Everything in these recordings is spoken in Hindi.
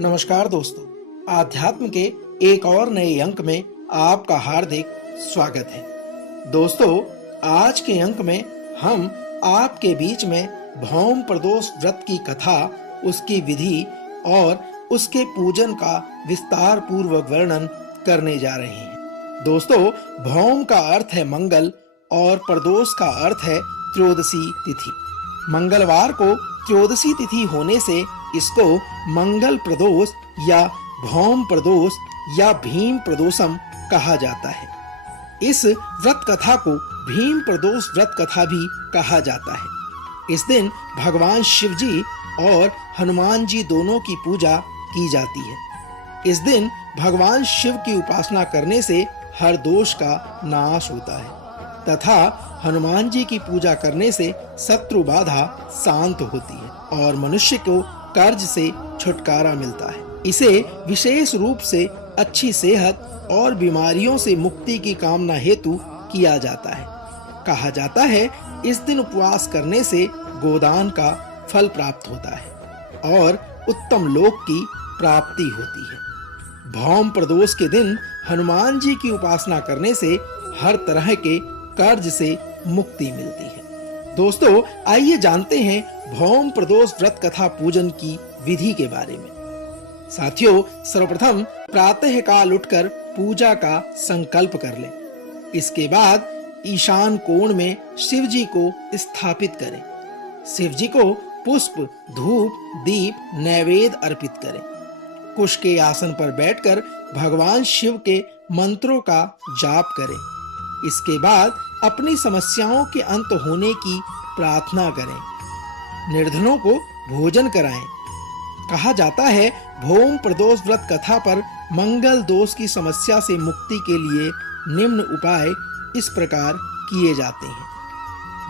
नमस्कार दोस्तों, आध्यात्म के एक और नए अंक में आपका हार्दिक स्वागत है। दोस्तों, आज के अंक में हम आपके बीच में भौम प्रदोष व्रत की कथा, उसकी विधि और उसके पूजन का विस्तार पूर्वक वर्णन करने जा रहे हैं। दोस्तों, भौम का अर्थ है मंगल और प्रदोष का अर्थ है त्रयोदशी तिथि। मंगलवार को त्रयोदशी तिथि होने से इसको मंगल प्रदोष या भौम प्रदोष या भीम प्रदोषम कहा जाता है। इस व्रत कथा को भीम प्रदोष व्रत कथा भी कहा जाता है। इस दिन भगवान शिव जी और हनुमान जी दोनों की पूजा की जाती है। इस दिन भगवान शिव की उपासना करने से हर दोष का नाश होता है तथा हनुमान जी की पूजा करने से शत्रु बाधा शांत होती है और मनुष्य को कर्ज से छुटकारा मिलता है। इसे विशेष रूप से अच्छी सेहत और बीमारियों से मुक्ति की कामना हेतु किया जाता है। कहा जाता है इस दिन उपवास करने से गोदान का फल प्राप्त होता है और उत्तम लोक की प्राप्ति होती है। भौम प्रदोष के दिन हनुमान जी की उपासना करने से हर तरह के कर्ज से मुक्ति मिलती है। दोस्तों, आइए जानते हैं भौम प्रदोष व्रत कथा पूजन की विधि के बारे में। साथियों, सर्वप्रथम प्रातः काल उठकर पूजा का संकल्प कर लें। इसके बाद ईशान कोण में शिव जी को स्थापित करें। शिव जी को पुष्प, धूप, दीप, नैवेद्य अर्पित करें। कुश के आसन पर बैठकर भगवान शिव के मंत्रों का जाप करें। इसके बाद अपनी समस्याओं के अंत होने की प्रार्थना करें। निर्धनों को भोजन कराएं। कहा जाता है भौम प्रदोष व्रत कथा पर मंगल दोष की समस्या से मुक्ति के लिए निम्न उपाय इस प्रकार किए जाते हैं।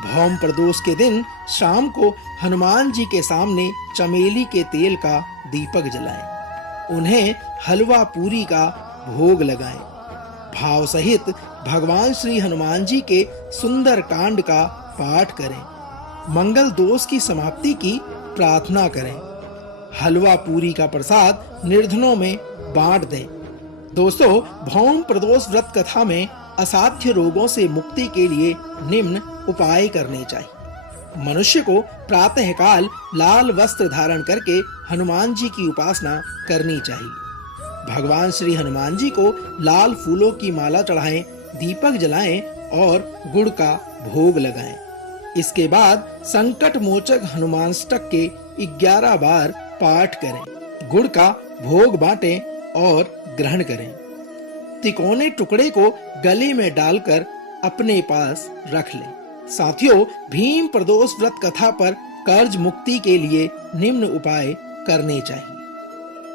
भौम प्रदोष के दिन शाम को हनुमान जी के सामने चमेली के तेल का दीपक जलाएं। उन्हें हलवा पूरी का भोग लगाएं। भाव सहित भगवान श्री हनुमान जी के सुंदर कांड का पाठ करें। मंगल दोष की समाप्ति की प्रार्थना करें। हलवा पूरी का प्रसाद निर्धनों में बांट दें। दोस्तों, भौम प्रदोष व्रत कथा में असाध्य रोगों से मुक्ति के लिए निम्न उपाय करने चाहिए। मनुष्य को प्रातः काल लाल वस्त्र धारण करके हनुमान जी की उपासना करनी चाहिए। भगवान श्री हनुमान जी को लाल फूलों की माला चढ़ाएं, दीपक जलाएं और गुड़ का भोग लगाएं। इसके बाद संकट मोचक हनुमानष्टक के 11 बार पाठ करें। गुड़ का भोग बांटें और ग्रहण करें। तिकोने टुकड़े को गले में डालकर अपने पास रख लें। साथियों, भीम प्रदोष व्रत कथा पर कर्ज मुक्ति के लिए निम्न उपाय करने चाहिए।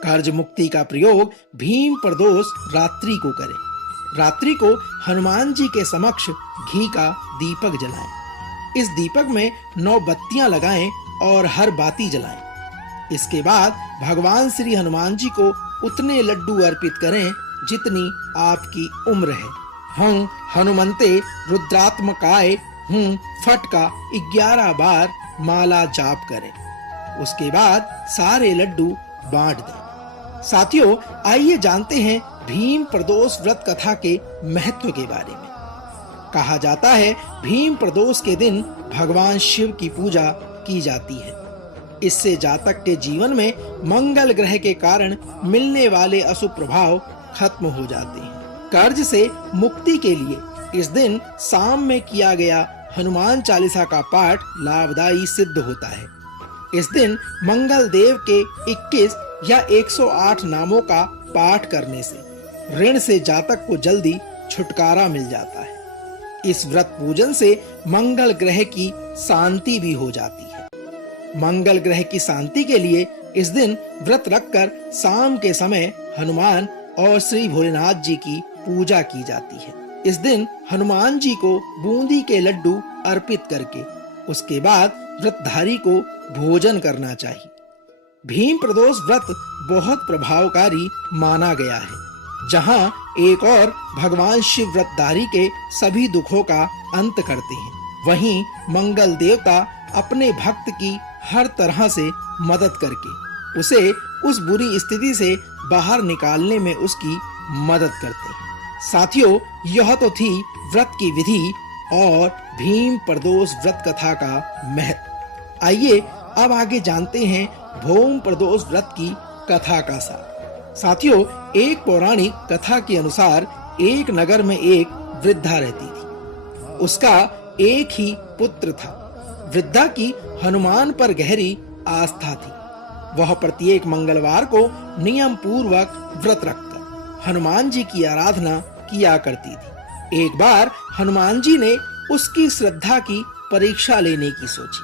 कर्ज मुक्ति का प्रयोग भीम प्रदोष रात्रि को करें। रात्रि को हनुमान जी के समक्ष घी का दीपक जलाएं। इस दीपक में 9 बत्तियां लगाएं और हर बाती जलाएं। इसके बाद भगवान श्री हनुमान जी को उतने लड्डू अर्पित करें जितनी आपकी उम्र है। हूँ हनुमंते रुद्रात्मकाय हूँ फट का 11 बार माला जाप करें। उसके बाद सारे लड्डू बांट दें। साथियों, आइए जानते हैं भीम प्रदोष व्रत कथा के महत्व के बारे में। कहा जाता है भीम प्रदोष के दिन भगवान शिव की पूजा की जाती है। इससे जातक के जीवन में मंगल ग्रह के कारण मिलने वाले अशुभ प्रभाव खत्म हो जाते हैं। कर्ज से मुक्ति के लिए इस दिन शाम में किया गया हनुमान चालीसा का पाठ लाभदायी सिद्ध होता है। इस दिन मंगल देव के 21 या 108 नामों का पाठ करने से ऋण से जातक को जल्दी छुटकारा मिल जाता है। इस व्रत पूजन से मंगल ग्रह की शांति भी हो जाती है। मंगल ग्रह की शांति के लिए इस दिन व्रत रखकर शाम के समय हनुमान और श्री भोलेनाथ जी की पूजा की जाती है। इस दिन हनुमान जी को बूंदी के लड्डू अर्पित करके उसके बाद व्रतधारी को भोजन करना चाहिए। भीम प्रदोष व्रत बहुत प्रभावकारी माना गया है। जहां एक और भगवान शिव व्रतधारी के सभी दुखों का अंत करते हैं, वहीं मंगल देवता अपने भक्त की हर तरह से मदद करके उसे उस बुरी स्थिति से बाहर निकालने में उसकी मदद करते हैं। साथियों, यह तो थी व्रत की विधि और भीम प्रदोष व्रत कथा का महत्व। आइए अब आगे जानते हैं भौम प्रदोष व्रत की कथा का सार। साथियों, एक पौराणिक कथा के अनुसार एक नगर में एक वृद्धा रहती थी। उसका एक ही पुत्र था। वृद्धा की हनुमान पर गहरी आस्था थी। वह प्रत्येक मंगलवार को नियम पूर्वक व्रत रखकर हनुमान जी की आराधना किया करती थी। एक बार हनुमान जी ने उसकी श्रद्धा की परीक्षा लेने की सोची।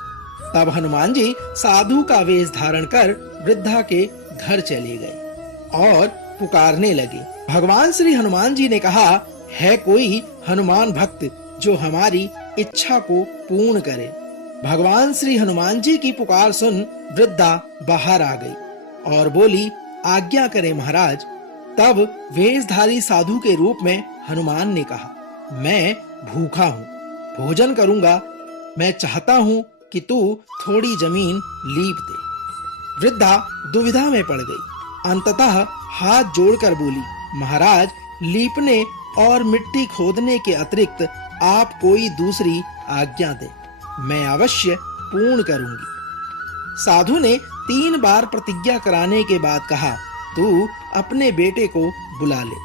तब हनुमान जी साधु का वेश धारण कर वृद्धा के घर चले गए और पुकारने लगे। भगवान श्री हनुमान जी ने कहा, है कोई हनुमान भक्त जो हमारी इच्छा को पूर्ण करे। भगवान श्री हनुमान जी की पुकार सुन वृद्धा बाहर आ गई और बोली, आज्ञा करें महाराज। तब वेशधारी साधु के रूप में हनुमान ने कहा, मैं भूखा हूँ, भोजन करूंगा। मैं चाहता हूँ कि तू थोड़ी जमीन लीप दे। वृद्धा दुविधा में पड़ गई। अंततः हाथ जोड़कर बोली, महाराज, लीपने और मिट्टी खोदने के अतिरिक्त आप कोई दूसरी आज्ञा दे, मैं अवश्य पूर्ण करूंगी। साधु ने 3 बार प्रतिज्ञा कराने के बाद कहा, तू अपने बेटे को बुला ले,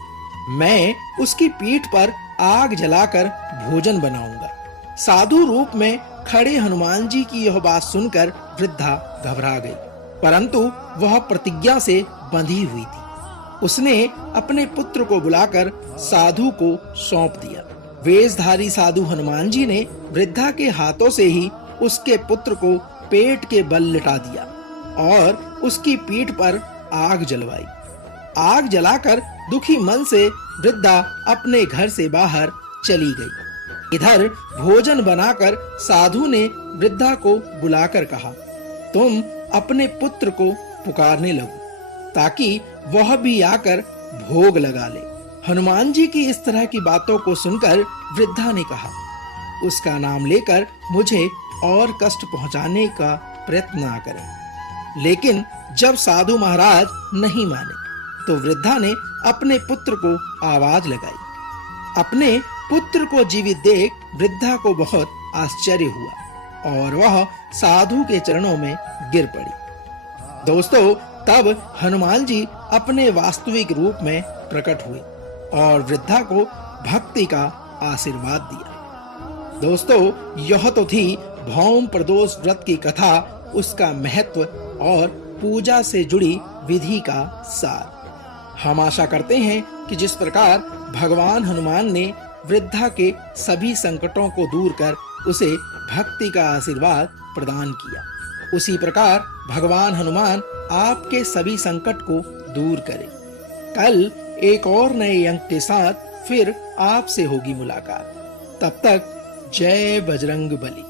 मैं उसकी पीठ पर आग जलाकर भोजन बनाऊंगा। साधु रूप में खड़े हनुमान जी की यह बात सुनकर वृद्धा घबरा गई, परंतु वह प्रतिज्ञा से बंधी हुई थी। उसने अपने पुत्र को बुलाकर साधु को सौंप दिया। वेशधारी साधु हनुमान जी ने वृद्धा के हाथों से ही उसके पुत्र को पेट के बल लिटा दिया और उसकी पीठ पर आग जलवाई। आग जलाकर दुखी मन से वृद्धा अपने घर से बाहर चली गई। इधर भोजन बनाकर साधु ने वृद्धा को बुलाकर कहा, तुम अपने पुत्र को पुकारने लगो ताकि वह भी आकर भोग लगा ले। हनुमान जी की इस तरह की बातों को सुनकर वृद्धा ने कहा, उसका नाम लेकर मुझे और कष्ट पहुंचाने का प्रयत्न न करें। लेकिन जब साधु महाराज नहीं माने तो वृद्धा ने अपने पुत्र को आवाज लगाई। अपने पुत्र को जीवित देख वृद्धा को बहुत आश्चर्य हुआ और वह साधु के चरणों में गिर पड़ी। दोस्तों, तब हनुमान जी अपने वास्तविक रूप में प्रकट हुए और वृद्धा को भक्ति का आशीर्वाद दिया। दोस्तों, यह तो थी भौम प्रदोष व्रत की कथा, उसका महत्व और पूजा से जुड़ी विधि का सार। हम आशा करते हैं कि जिस प्रकार भगवान हनुमान ने वृद्धा के सभी संकटों को दूर कर उसे भक्ति का आशीर्वाद प्रदान किया, उसी प्रकार भगवान हनुमान आपके सभी संकट को दूर करें। कल एक और नए अंक के साथ फिर आपसे होगी मुलाकात। तब तक जय बजरंग बली।